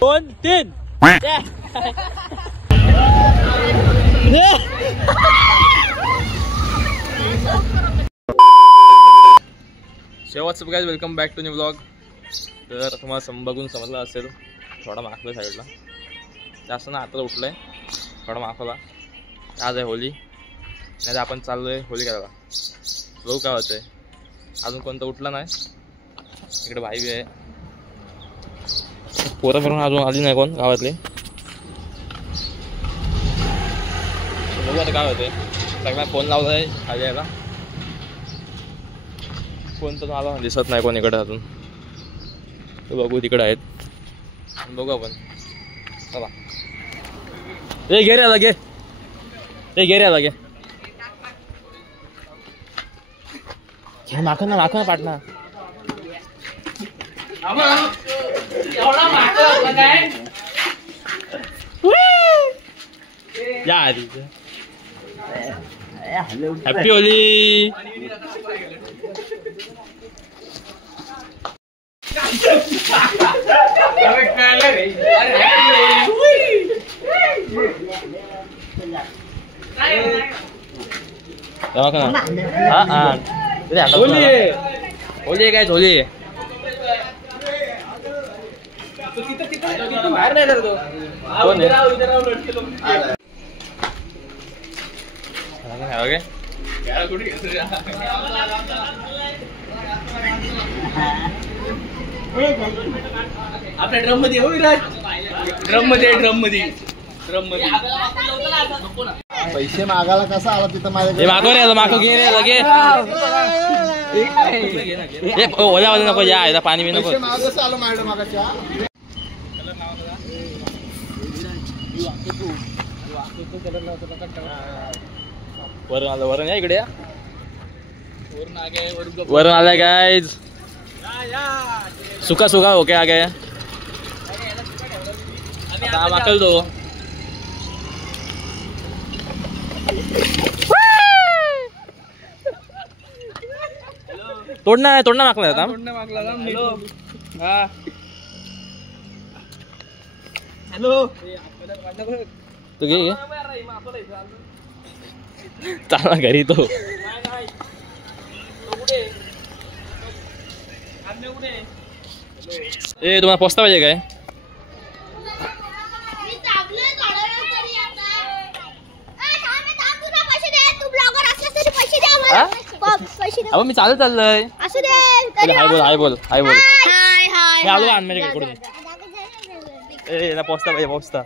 दोन तीन शेवटचं बघायचं. Welcome back to new vlog. तर तुम्हाला बघून समजलं असेल थोडा माखला साईडला जास्त ना आता उठलंय थोडा माखवला. आज आहे होली नाही आपण चाललोय होली करायला. बघू काय होतंय. अजून कोणतं उठलं नाही. इकडे भाई बी आहे. पोरं फिरून अजून आली नाही कोण गावातले. बघू आता काय होतंय. सगळ्यांना फोन लावला आहे खाली यायला. कोण तर आला दिसत नाही कोण इकडे अजून. तो बघू तिकडे आहेत. बघू आपण. चला ए घे रे लगे. ए घे रे लगे. माखन ना पाटणा. या आधी हॅपी होली. होली काय होली बाहेर नाही तो आपल्या ड्रम मध्ये हो विराज. ड्रम मध्ये पैसे मागायला कसा आला तिथं माझ्या. मागो रे मागो घे रे लगे. ओल्या वाले नको या पाणी बी नको. आलो माझ्या मागाच्या वरून या इकडे. वरून आलाय गाइज. सुका सुका हो क्या आ गया. माकल दो. तोडना मागला था. हॅलो तू घे चालना घरी. तो ए तुम्हाला पोचता पाहिजे काय. मी चाललोय. हाय बोल. मी आलो आणण्याकडून. ए ना पोचता पाहिजे पोचता.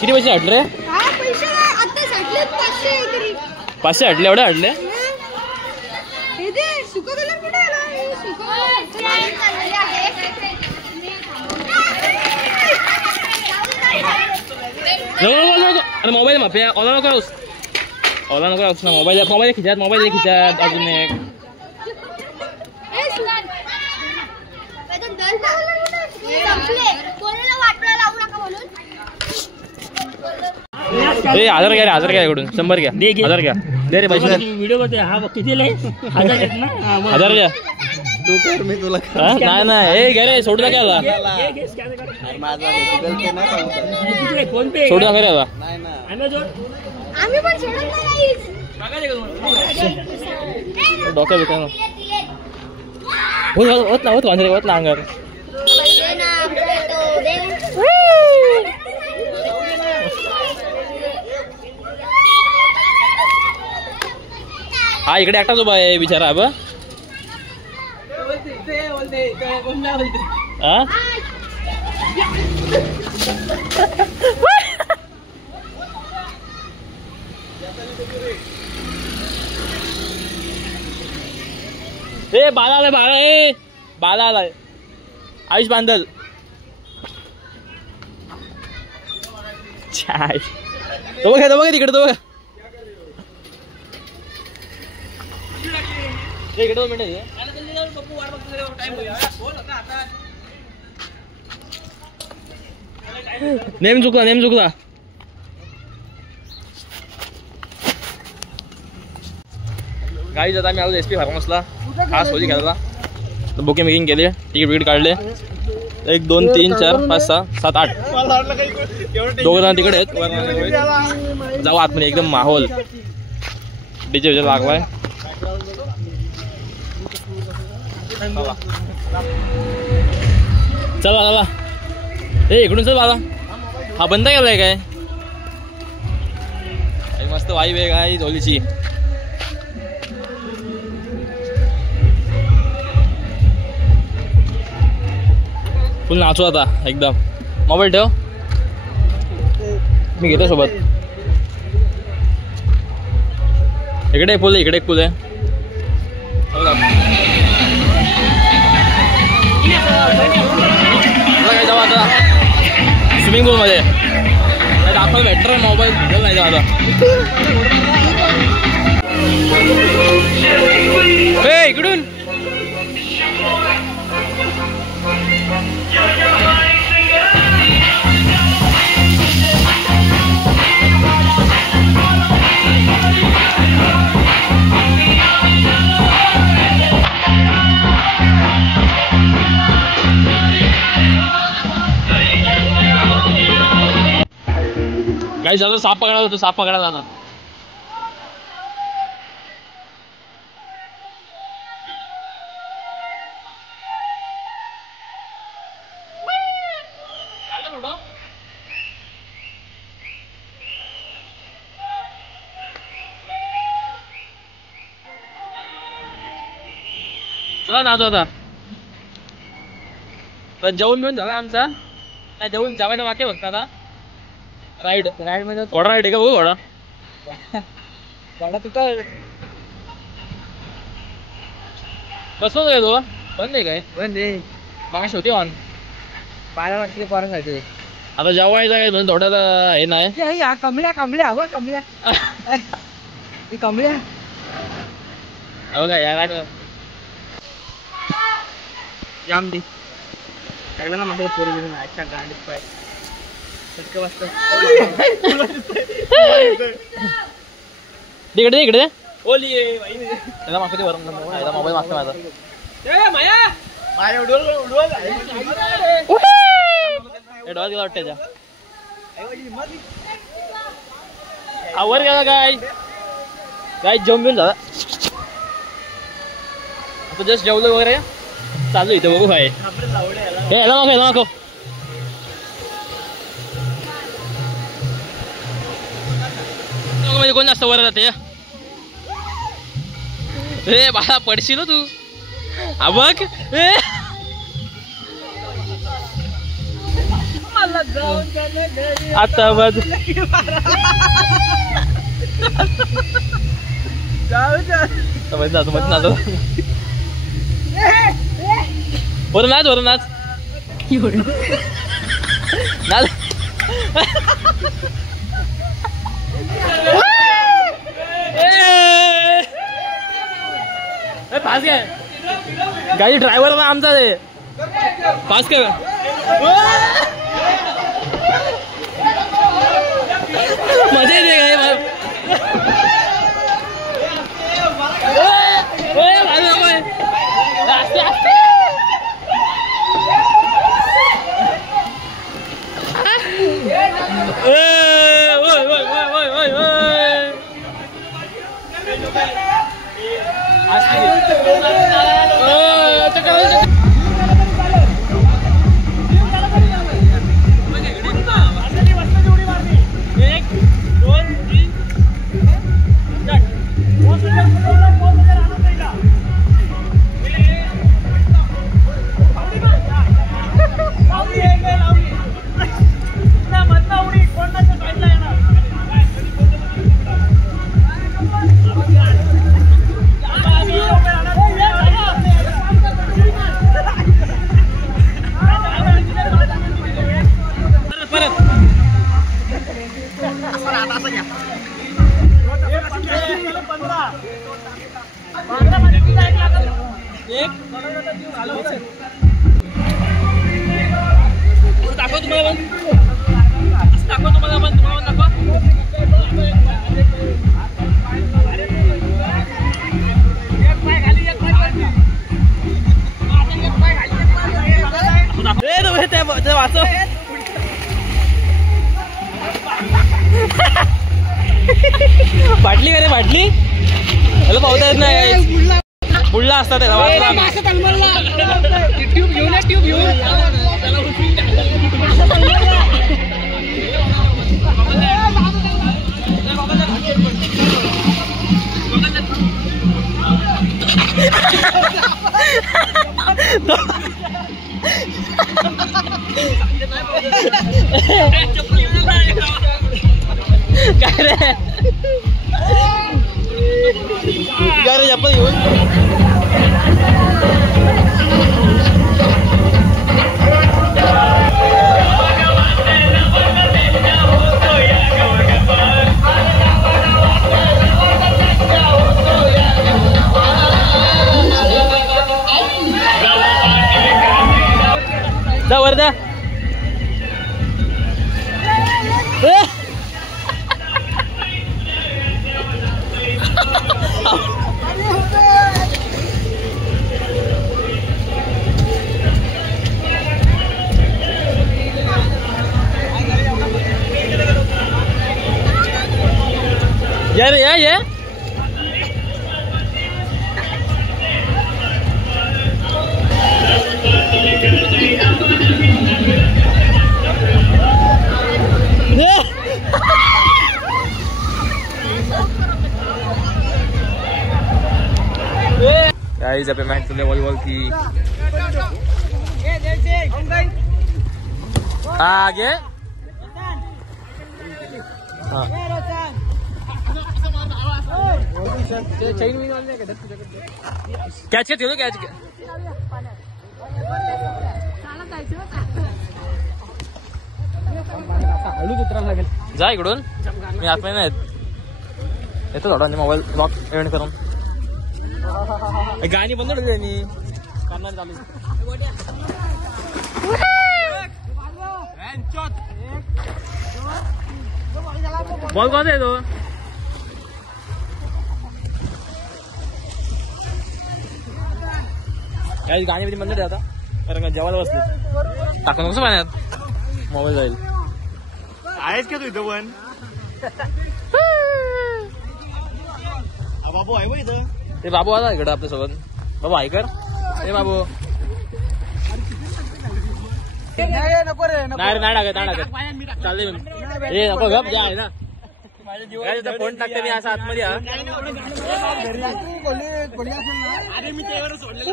किती पैसे हटले रे. 500 हटले. एवढे हटले. अरे मोबाईल माफिया ओला नको ना. मोबाईल खिचात अजून एक. हजार घ्या इकडून 100 घ्या. 1000 घ्या. दे रे पैसे. व्हिडिओ मध्ये हा किती 1000 घ्या. तू कर मी तुला नाही ए घे रे. सोडू नका सोडू नका रे. डोक्या बिका होत ना अंगार. हा इकडे एकटाच उभा आहे बिचारा. अब ए बाला आलाय. बाला आलाय. आयुष बांधल. तो बघा तिकडे. तो बघा इकडे 2 मिनिट. नेम चुकला. गाईज आता आम्ही आलो SP फार्मसला खास होली घ्यायला. तर बुकिंग बिकिंग केली, तिकीट काढले. 1 2 3 4 5 6 7 8 दोघं जण तिकडे आहेत. जाऊ आतमध्ये, एकदम माहोल डीजे विजे लागलाय. चला चला हे इकडून चल बाबा. हा बंद केलाय काय? मस्त वाईब आहे काय होलीची. फुल नाचू आता एकदम. मोबाईल ठेव, मी घेतो सोबत. इकडे पूल आहे, इकडे एक पूल आहे. काय जाऊ आता स्विमिंग पूल मध्ये. दाखवायला भेटणार मोबाईल घेऊन नाही जाऊ आता. इकडून काही जातो. साप पकडा होतो, साप पकडा जाणार. चला नाचो आता. तर जेवण बिवून झाला आमचा. नाही जेवून जेवायला वाक्य बघता आता. राईड मध्ये घोडा राईड आहे का बघू. घोडा तिथं कसं काय तो बंद आहे काय? बंद आहे. मागाशी होती ऑन. पाहायला वाटते पोरांसाठी. आता जेवायचं काय म्हणून थोड्याला हे नाही. कमल्या कमल्या हवं कमल्या कमल्या हो काय या गाडी जाम दे सगळ्यांना ना माझ्या पोरी घेऊन अच्छा गाडीत पाय सटकं वाजतं. इकडे इकडे ओली त्याला मागते वरून मोबाईल मागतो माझा. डॉल गेला वाटतं त्याच्या आवर गेला काय काय जेवण बिवून झाला. आता जस्ट जेवलो वगैरे चालू इथे बघू काय नको म्हणजे कोण जास्त वर जाते. ए बाळा पडशील तू. हा बघ आता बघ जातो मग नाचो. वर नाच वर नाच नाच. फास्ट काय गाडी ड्रायव्हर आमचा आहे. फास्ट काय मजा येते काय वाचव वाचव. फाटली का रे फाटली. हॅलो पावता येत नाही. बुडला असता त्याला. ट्यूब घेऊन ट्यूब घेऊन. काय रे काय रे चप्पल घेऊन. जा वर जा. यार ये गाइस यहाँ पे मैच चल रहा है वॉलीबॉल की. आगे कैच घेतो कॅच. जा इकडून. मी आतमध्ये नाही येतो थोडा मोबाईल लॉक एंड करून. गाणी बंद ठेवली मी करणार चालू. बॉल कोण आहे तो. काही गाणी बी बंद ठेवा आता कारण जेवायला बसलो. टाकून कसं पाण्यात मोबाईल जाईल. आहेस का तू इथं पण. बाबू आहे इथं. ते बाबू आला इकडं आपल्यासोबत. बाबू ऐकर. ए बाबू नको रे. नाही नाही टाकत चालले. ए नको गप द्या आहे ना. फोन टाकते मी असं आतमध्ये. अरे मी त्यावर सोडलेलं.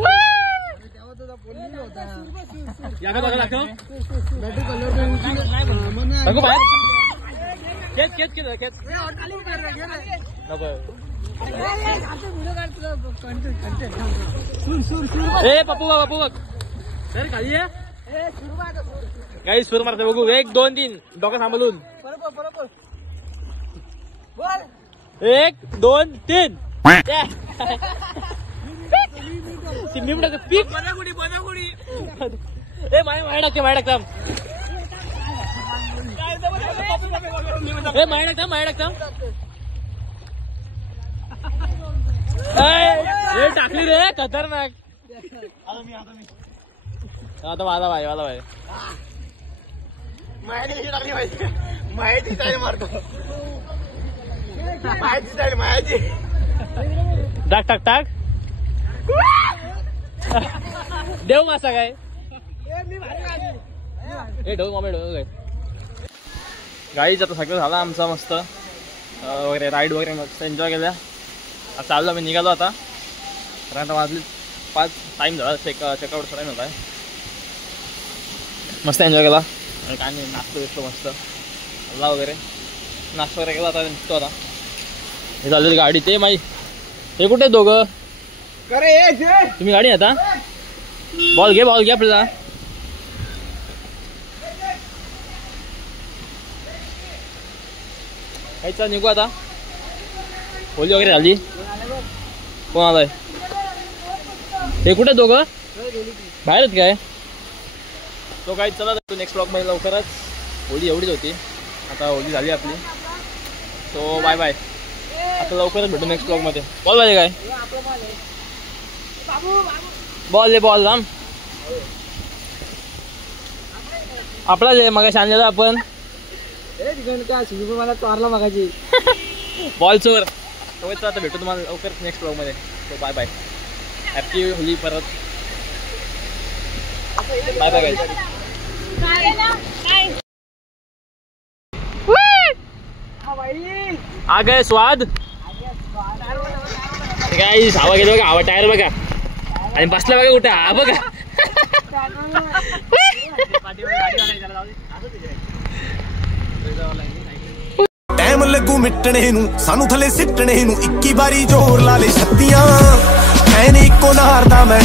ए पप्पू बघ सर खाली काही सूर मारते बघू. 1 2 3 डोकं सांभाळून. 1 2 3 पीक. ए माय टाकताम. ए माय टाकताम. टाकली रे खतरनाक. आता वाला भाई माहिती स्टाईल मारतो. माहिती स्टाईल माहिती. टाक देव मासा काय. हे ढोल मॉमेंट काय गाईच. आता सगळं झालं आमचा मस्त वगैरे राईड वगैरे मस्त एन्जॉय केल्या. आता चाललो मी निघालो आता कारण आता वाजले 5 टाईम झाला. चेकआउटचा टाईम होता. मस्त एन्जॉय केला आणि काय नाही नाश्ता भेटलो मस्त हल्ला वगैरे नाश्ता वगैरे केला. आता निघतो आता. हे चाललेली गाडी. ते माई हे कुठे दोघं. तुम्ही गाडी आता. बॉल घे आपल्याला. काहीच निघू आता. होली वगैरे झाली. कोण आलाय. हे कुठे दोघं बाहेर आहेत काय. तो काही चला नेक्स्ट ब्लॉग मध्ये लवकरच. होली एवढीच होती. आता होली झाली आपली. So bye bye. आता लवकरच भेटू नेक्स्ट ब्लॉग मध्ये. बॉल पाहिजे काय. बॉल लांब. आपलाच आहे मग आणलेला आपण मला चोरला मागायची. बॉल चोर. तर आता भेटू तुम्हाला लवकर नेक्स्ट ब्लॉगमध्ये. Bye bye. हॅपी होली परत. Bye bye guys. आ गए स्वाद गाईज. हवा गेलो बघा. हवा टायर बघा आणि बसला बघा कुठं. हा बघा टाइम लगू मिटने नू सानू थले सिटने नू 21 बारी जोर ला ले छत्तियां। मैं इको नारदा मैं